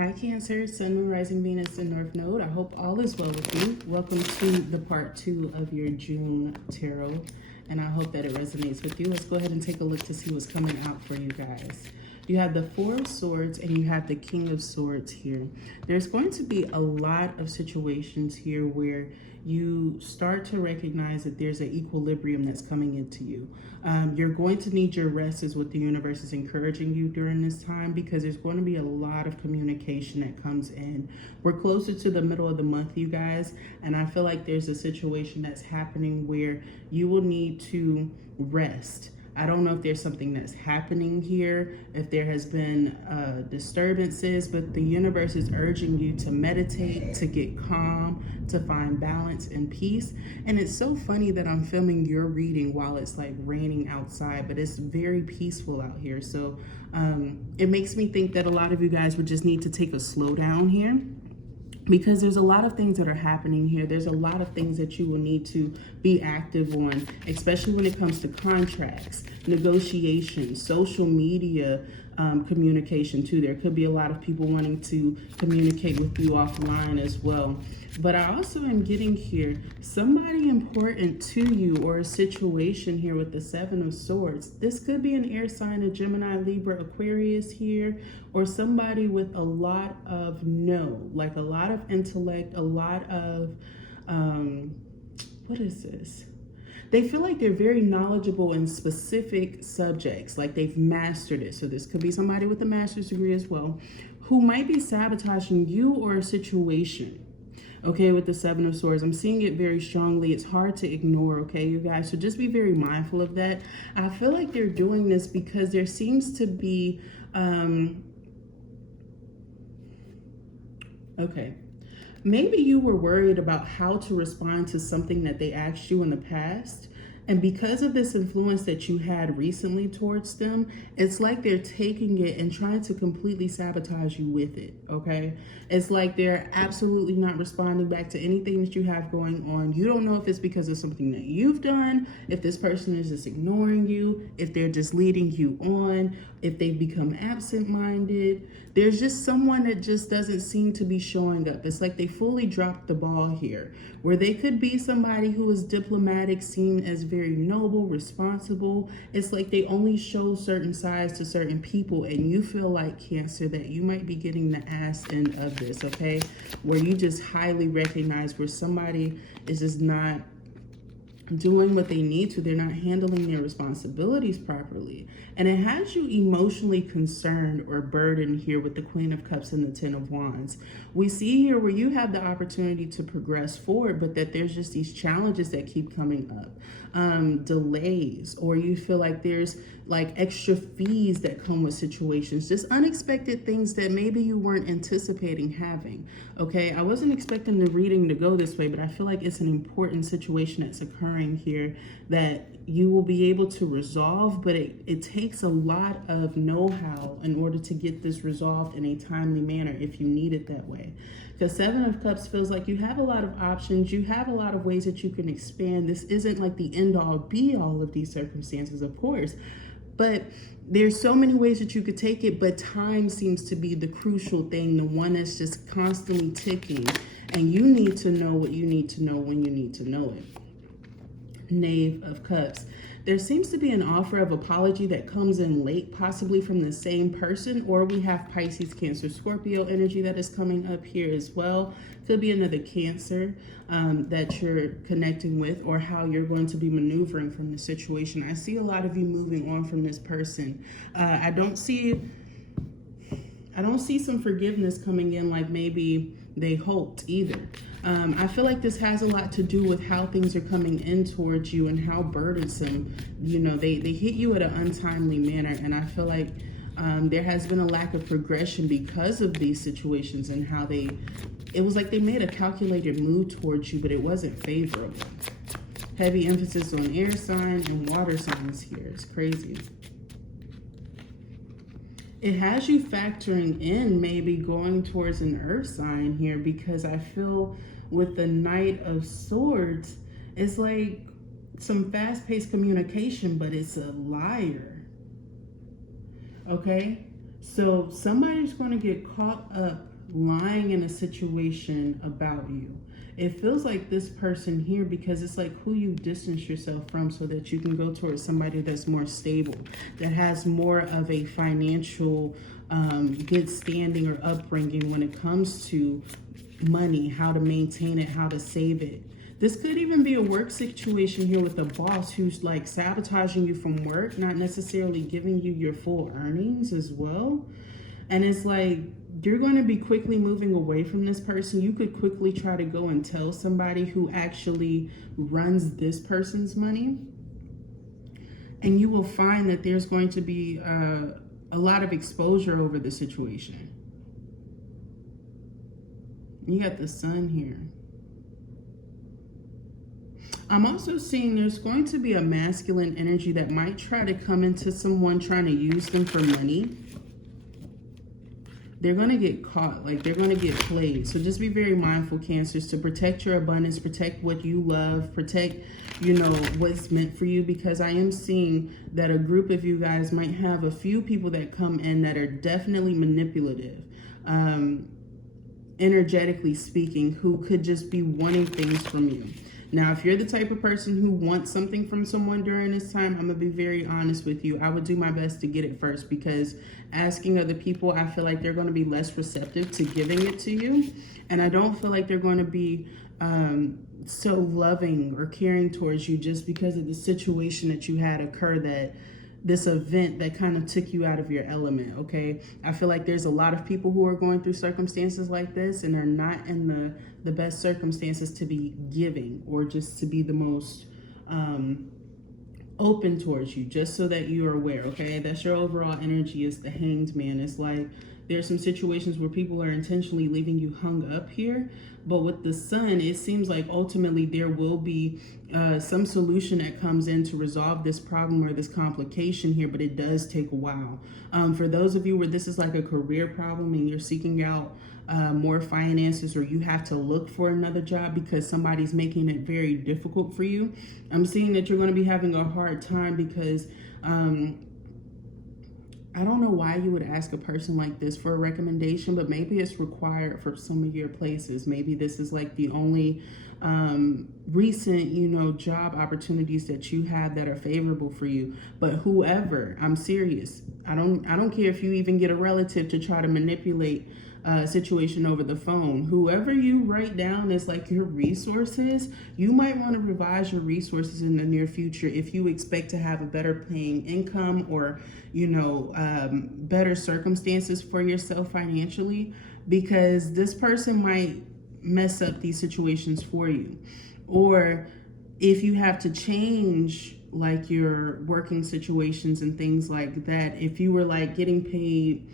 Hi Cancer, Sun, Moon, Rising, Venus, and North Node. I hope all is well with you. Welcome to the part 2 of your June tarot, and I hope that it resonates with you. Let's go ahead and take a look to see what's coming out for you guys. You have the Four of Swords and you have the King of Swords here. There's going to be a lot of situations here where you start to recognize that there's an equilibrium that's coming into you. You're going to need your rest is what the universe is encouraging you during this time, because there's going to be a lot of communication that comes in. We're closer to the middle of the month, you guys, and I feel like there's a situation that's happening where you will need to rest. I don't know if there's something that's happening here, if there has been disturbances, but the universe is urging you to meditate, to get calm, to find balance and peace. And it's so funny that I'm filming your reading while it's like raining outside, but it's very peaceful out here. So it makes me think that a lot of you guys would just need to take a slow down here, because there's a lot of things that are happening here. There's a lot of things that you will need to be active on, especially when it comes to contracts, negotiations, social media, communication too. There could be a lot of people wanting to communicate with you offline as well. But I also am getting here somebody important to you, or a situation here with the Seven of Swords. This could be an air sign, a Gemini, Libra, Aquarius here, or somebody with a lot of like a lot of intellect, a lot of, what is this? They feel like they're very knowledgeable in specific subjects, like they've mastered it. So this could be somebody with a master's degree as well, who might be sabotaging you or a situation. Okay, with the Seven of Swords, I'm seeing it very strongly. It's hard to ignore, okay, you guys? So just be very mindful of that. I feel like they're doing this because there seems to be, okay, maybe you were worried about how to respond to something that they asked you in the past. And because of this influence that you had recently towards them, it's like they're taking it and trying to completely sabotage you with it, okay? It's like they're absolutely not responding back to anything that you have going on. You don't know if it's because of something that you've done, if this person is just ignoring you, if they're just leading you on, if they've become absent-minded. There's just someone that just doesn't seem to be showing up. It's like they fully dropped the ball here, where they could be somebody who is diplomatic, seen as very noble, responsible. It's like they only show certain sides to certain people, and you feel like, Cancer, that you might be getting the ass end of this, okay? Where you just highly recognize where somebody is just not doing what they need to. They're not handling their responsibilities properly. And it has you emotionally concerned or burdened here with the Queen of Cups and the Ten of Wands. We see here where you have the opportunity to progress forward, but that there's just these challenges that keep coming up. Delays, or you feel like there's like extra fees that come with situations, just unexpected things that maybe you weren't anticipating having. Okay, I wasn't expecting the reading to go this way, but I feel like it's an important situation that's occurring here that you will be able to resolve, but it takes a lot of know-how in order to get this resolved in a timely manner if you need it that way. Because Seven of Cups feels like you have a lot of options, you have a lot of ways that you can expand. This isn't like the end-all be-all of these circumstances, of course, but there's so many ways that you could take it, but time seems to be the crucial thing, the one that's just constantly ticking, and you need to know what you need to know when you need to know it. Knave of Cups. There seems to be an offer of apology that comes in late, possibly from the same person, or we have Pisces, Cancer, Scorpio energy that is coming up here as well. Could be another Cancer that you're connecting with, or how you're going to be maneuvering from the situation. I see a lot of you moving on from this person. I don't see some forgiveness coming in like maybe they hoped either. I feel like this has a lot to do with how things are coming in towards you and how burdensome, you know, they hit you at an untimely manner. And I feel like there has been a lack of progression because of these situations, and how it was like they made a calculated move towards you, but it wasn't favorable. Heavy emphasis on air sign and water signs here. It's crazy. It has you factoring in maybe going towards an earth sign here, because I feel with the Knight of Swords, it's like some fast-paced communication, but it's a liar. Okay? So somebody's going to get caught up lying in a situation about you. It feels like this person here, because it's like who you distance yourself from so that you can go towards somebody that's more stable, that has more of a financial good standing or upbringing when it comes to money, how to maintain it, how to save it. This could even be a work situation here with a boss who's like sabotaging you from work, not necessarily giving you your full earnings as well. And it's like you're going to be quickly moving away from this person. You could quickly try to go and tell somebody who actually runs this person's money. And you will find that there's going to be a lot of exposure over the situation. You got the sun here. I'm also seeing there's going to be a masculine energy that might try to come into someone trying to use them for money. They're going to get caught, like they're going to get played. So just be very mindful, Cancers, to protect your abundance, protect what you love, protect, you know, what's meant for you, because I am seeing that a group of you guys might have a few people that come in that are definitely manipulative, energetically speaking, who could just be wanting things from you. Now, if you're the type of person who wants something from someone during this time, I'm going to be very honest with you. I would do my best to get it first, because asking other people, I feel like they're going to be less receptive to giving it to you. And I don't feel like they're going to be so loving or caring towards you just because of the situation that you had occur, that this event that kind of took you out of your element, okay? I feel like there's a lot of people who are going through circumstances like this and are not in the best circumstances to be giving, or just to be the most open towards you, just so that you are aware, okay? That's your overall energy, is the Hanged Man. It's like there's some situations where people are intentionally leaving you hung up here, but with the Sun, it seems like ultimately there will be some solution that comes in to resolve this problem or this complication here, but it does take a while. For those of you where this is like a career problem and you're seeking out more finances, or you have to look for another job because somebody's making it very difficult for you, I'm seeing that you're going to be having a hard time, because I don't know why you would ask a person like this for a recommendation, but maybe it's required for some of your places. Maybe this is like the only recent, you know, job opportunities that you have that are favorable for you. But whoever, I'm serious. I don't care if you even get a relative to try to manipulate situation over the phone. Whoever you write down as like your resources, you might want to revise your resources in the near future if you expect to have a better paying income, or, you know, better circumstances for yourself financially, because this person might mess up these situations for you. Or if you have to change like your working situations and things like that, if you were like getting paid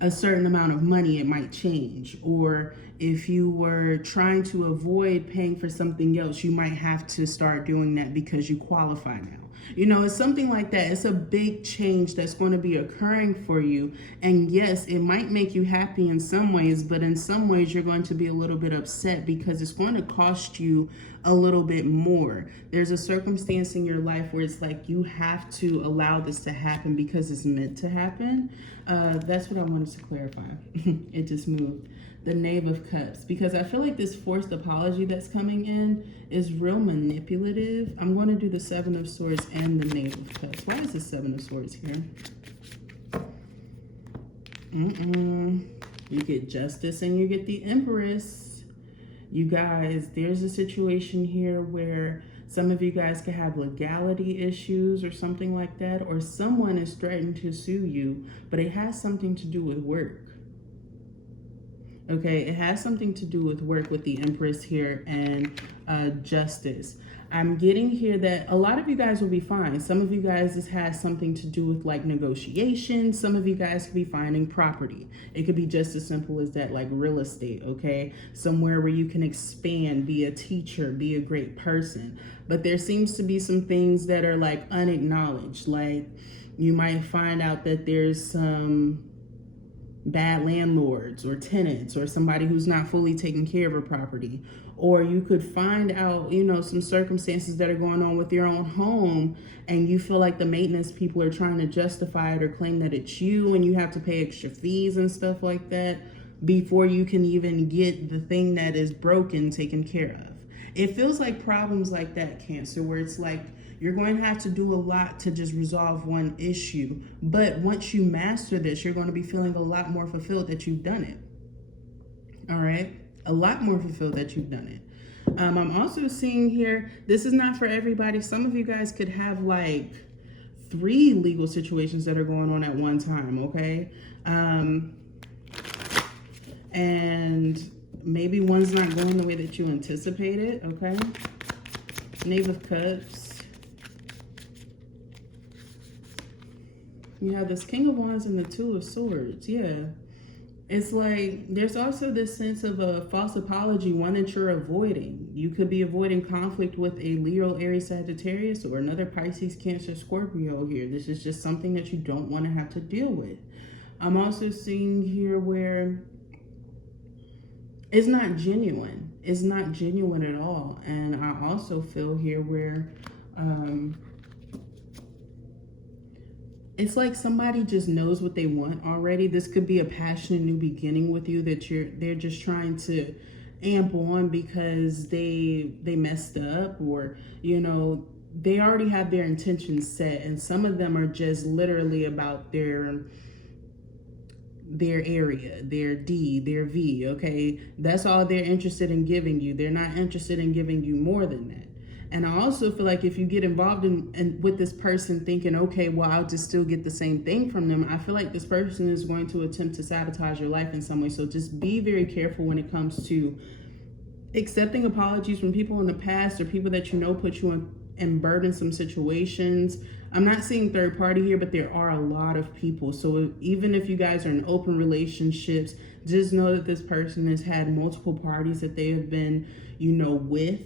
a certain amount of money, it might change. Or if you were trying to avoid paying for something else, you might have to start doing that because you qualify now. You know, it's something like that. It's a big change that's going to be occurring for you. And yes, it might make you happy in some ways, but in some ways you're going to be a little bit upset because it's going to cost you a little bit more. There's a circumstance in your life where it's like you have to allow this to happen because it's meant to happen. That's what I wanted to clarify. It just moved. The Knave of Cups, because I feel like this forced apology that's coming in is real manipulative. I'm going to do the Seven of Swords and the Knave of Cups. Why is the Seven of Swords here? You get Justice and you get the Empress. You guys, there's a situation here where some of you guys could have legality issues or something like that, or someone is threatening to sue you, but it has something to do with work. Okay, it has something to do with work with the Empress here and Justice. I'm getting here that a lot of you guys will be fine. Some of you guys, this has something to do with like negotiation. Some of you guys could be finding property. It could be just as simple as that, like real estate, okay? Somewhere where you can expand, be a teacher, be a great person. But there seems to be some things that are like unacknowledged. Like you might find out that there's some bad landlords or tenants or somebody who's not fully taking care of a property. Or you could find out, some circumstances that are going on with your own home, and you feel like the maintenance people are trying to justify it or claim that it's you, and you have to pay extra fees and stuff like that before you can even get the thing that is broken taken care of. It feels like problems like that, Cancer, where it's like you're going to have to do a lot to just resolve one issue. But once you master this, you're going to be feeling a lot more fulfilled that you've done it. All right? A lot more fulfilled that you've done it. I'm also seeing here, this is not for everybody. Some of you guys could have like 3 legal situations that are going on at one time, okay? And maybe one's not going the way that you anticipated, okay? Knave of Cups. You have this King of Wands and the Two of Swords, yeah. It's like there's also this sense of a false apology, one that you're avoiding. You could be avoiding conflict with a Leo, Aries, Sagittarius, or another Pisces, Cancer, Scorpio here. This is just something that you don't want to have to deal with. I'm also seeing here where it's not genuine. It's not genuine at all. And I also feel here where it's like somebody just knows what they want already. This could be a passionate new beginning with you that they're just trying to amp on because they messed up, or they already have their intentions set, and some of them are just literally about their area, their D, their V, okay? That's all they're interested in giving you. They're not interested in giving you more than that. And I also feel like if you get involved in with this person thinking, okay, well, I'll just still get the same thing from them, I feel like this person is going to attempt to sabotage your life in some way. So just be very careful when it comes to accepting apologies from people in the past or people that put you in burdensome situations. I'm not seeing third party here, but there are a lot of people. So even if you guys are in open relationships, just know that this person has had multiple parties that they have been, with.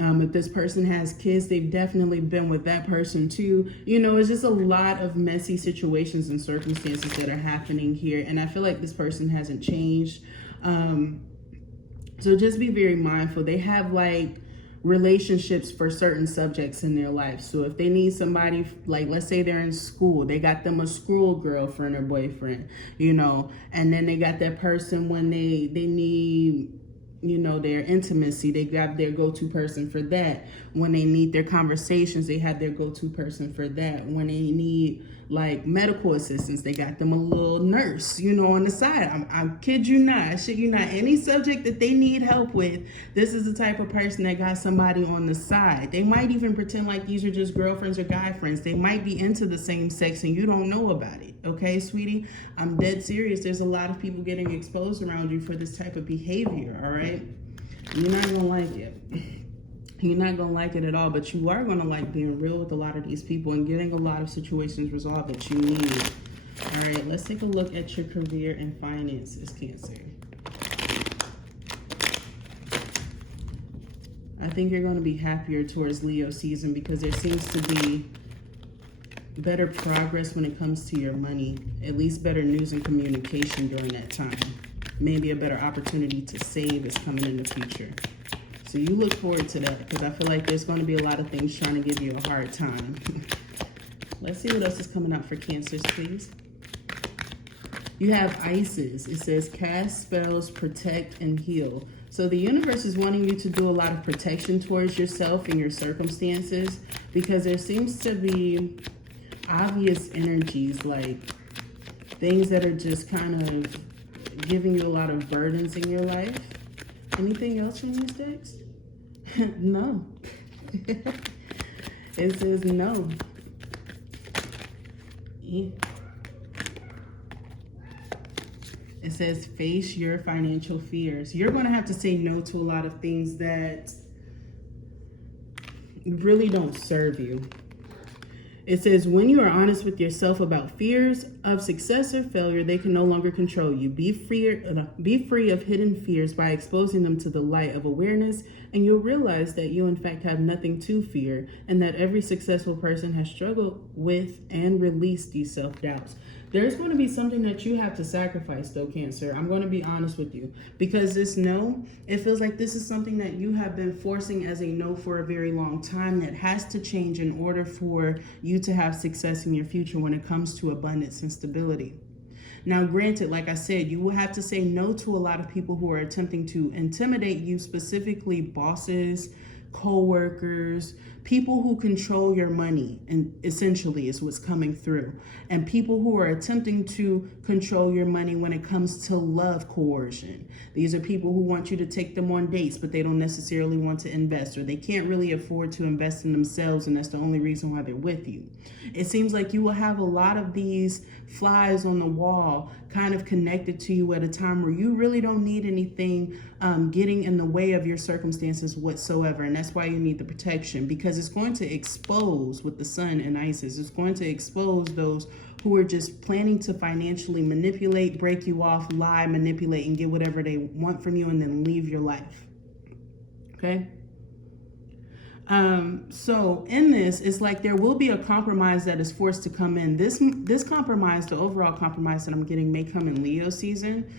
If this person has kids, they've definitely been with that person too. It's just a lot of messy situations and circumstances that are happening here. And I feel like this person hasn't changed. So just be very mindful. They have like relationships for certain subjects in their life. So if they need somebody, like let's say they're in school, they got them a school girlfriend or boyfriend, and then they got that person when they need their intimacy, they got their go-to person for that. When they need their conversations, they have their go-to person for that. When they need like medical assistance, they got them a little nurse, on the side. I kid you not, I shit you not. Any subject that they need help with, this is the type of person that got somebody on the side. They might even pretend like these are just girlfriends or guy friends. They might be into the same sex and you don't know about it. Okay, sweetie? I'm dead serious. There's a lot of people getting exposed around you for this type of behavior, all right? You're not gonna like it. You're not going to like it at all, but you are going to like being real with a lot of these people and getting a lot of situations resolved that you need. All right, let's take a look at your career and finances, Cancer. I think you're going to be happier towards Leo season because there seems to be better progress when it comes to your money, at least better news and communication during that time. Maybe a better opportunity to save is coming in the future. So you look forward to that because I feel like there's going to be a lot of things trying to give you a hard time. Let's see what else is coming out for Cancers, please. You have Isis. It says cast spells, protect, and heal. So the universe is wanting you to do a lot of protection towards yourself and your circumstances because there seems to be obvious energies, like things that are just kind of giving you a lot of burdens in your life. Anything else from these decks? No. It says no. Yeah. It says face your financial fears. You're going to have to say no to a lot of things that really don't serve you. It says, when you are honest with yourself about fears of success or failure, they can no longer control you. Be free of hidden fears by exposing them to the light of awareness, and you'll realize that you, in fact, have nothing to fear, and that every successful person has struggled with and released these self-doubts. There's going to be something that you have to sacrifice, though, Cancer. I'm going to be honest with you. Because this no, it feels like this is something that you have been forcing as a no for a very long time that has to change in order for you to have success in your future when it comes to abundance and stability. Now, granted, like I said, you will have to say no to a lot of people who are attempting to intimidate you, specifically bosses, co-workers, people who control your money, and essentially is what's coming through, and people who are attempting to control your money when it comes to love coercion. These are people who want you to take them on dates, but they don't necessarily want to invest, or they can't really afford to invest in themselves, and that's the only reason why they're with you. It seems like you will have a lot of these flies on the wall kind of connected to you at a time where you really don't need anything getting in the way of your circumstances whatsoever. And that's why you need the protection, because it's going to expose, with the sun and Isis, it's going to expose those who are just planning to financially manipulate, break you off, lie, manipulate, and get whatever they want from you and then leave your life. Okay? So in this, it's like there will be a compromise that is forced to come in. This compromise, the overall compromise that I'm getting, may come in Leo season.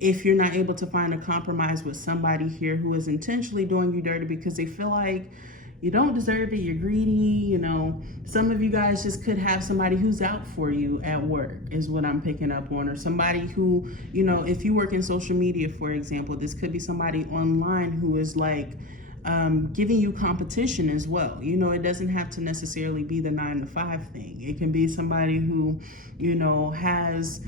If you're not able to find a compromise with somebody here who is intentionally doing you dirty because they feel like you don't deserve it, you're greedy, you know. Some of you guys just could have somebody who's out for you at work, is what I'm picking up on, or somebody who, you know, if you work in social media, for example, this could be somebody online who is like, giving you competition as well. You know, it doesn't have to necessarily be the 9-to-5 thing. It can be somebody who, you know, has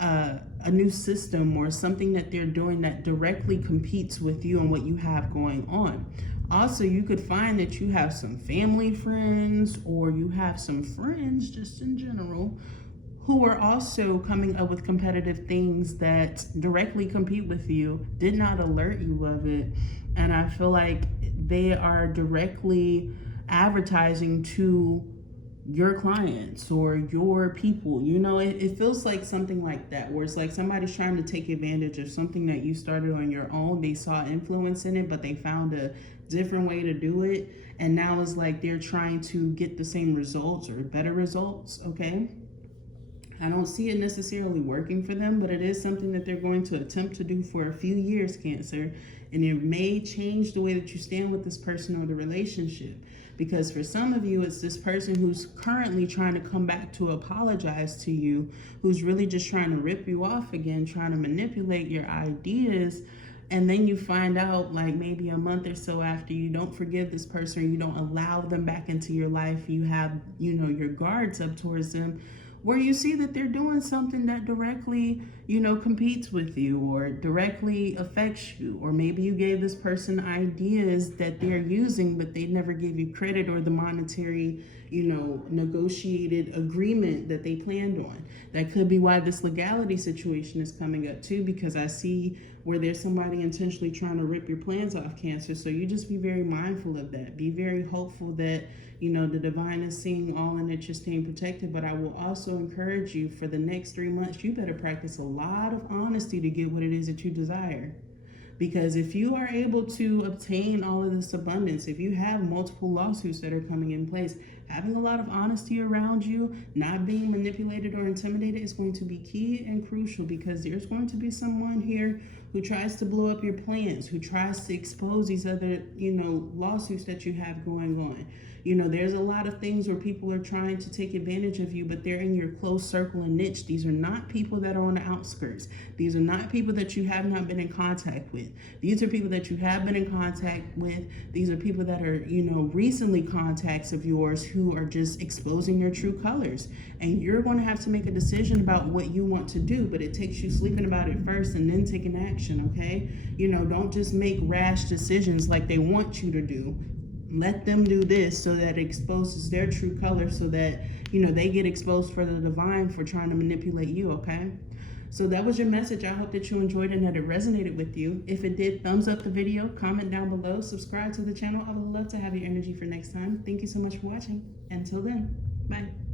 a new system or something that they're doing that directly competes with you and what you have going on. Also, you could find that you have some family friends, or you have some friends just in general who are also coming up with competitive things that directly compete with you, did not alert you of it. And I feel like they are directly advertising to your clients or your people. You know, it feels like something like that, where it's like somebody's trying to take advantage of something that you started on your own. They saw influence in it, but they found a different way to do it. And now it's like they're trying to get the same results or better results, okay? I don't see it necessarily working for them, but it is something that they're going to attempt to do for a few years, Cancer. And it may change the way that you stand with this person or the relationship. Because for some of you, it's this person who's currently trying to come back to apologize to you, who's really just trying to rip you off again, trying to manipulate your ideas. And then you find out, like maybe a month or so after, you don't forgive this person, or you don't allow them back into your life, you have, you know, your guards up towards them, where you see that they're doing something that directly, you know, competes with you or directly affects you. Or maybe you gave this person ideas that they're using, but they never gave you credit or the monetary, you know, negotiated agreement that they planned on. That could be why this legality situation is coming up too, because I see where there's somebody intentionally trying to rip your plans off, Cancer. So you just be very mindful of that. Be very hopeful that, you know, the divine is seeing all and that you're staying protected. But I will also encourage you, for the next 3 months, you better practice a lot of honesty to get what it is that you desire. Because if you are able to obtain all of this abundance, if you have multiple lawsuits that are coming in place, having a lot of honesty around you, not being manipulated or intimidated is going to be key and crucial, because there's going to be someone here who tries to blow up your plans, who tries to expose these other, you know, lawsuits that you have going on. You know, there's a lot of things where people are trying to take advantage of you, but they're in your close circle and niche. These are not people that are on the outskirts. These are not people that you have not been in contact with. These are people that you have been in contact with. These are people that are, you know, recently contacts of yours who are just exposing your true colors. And you're going to have to make a decision about what you want to do, but it takes you sleeping about it first and then taking action, okay? You know, don't just make rash decisions like they want you to do. Let them do this so that it exposes their true color, so that, you know, they get exposed for the divine for trying to manipulate you, okay? So that was your message. I hope that you enjoyed and that it resonated with you. If it did, thumbs up the video, comment down below, subscribe to the channel. I would love to have your energy for next time. Thank you so much for watching. Until then, bye.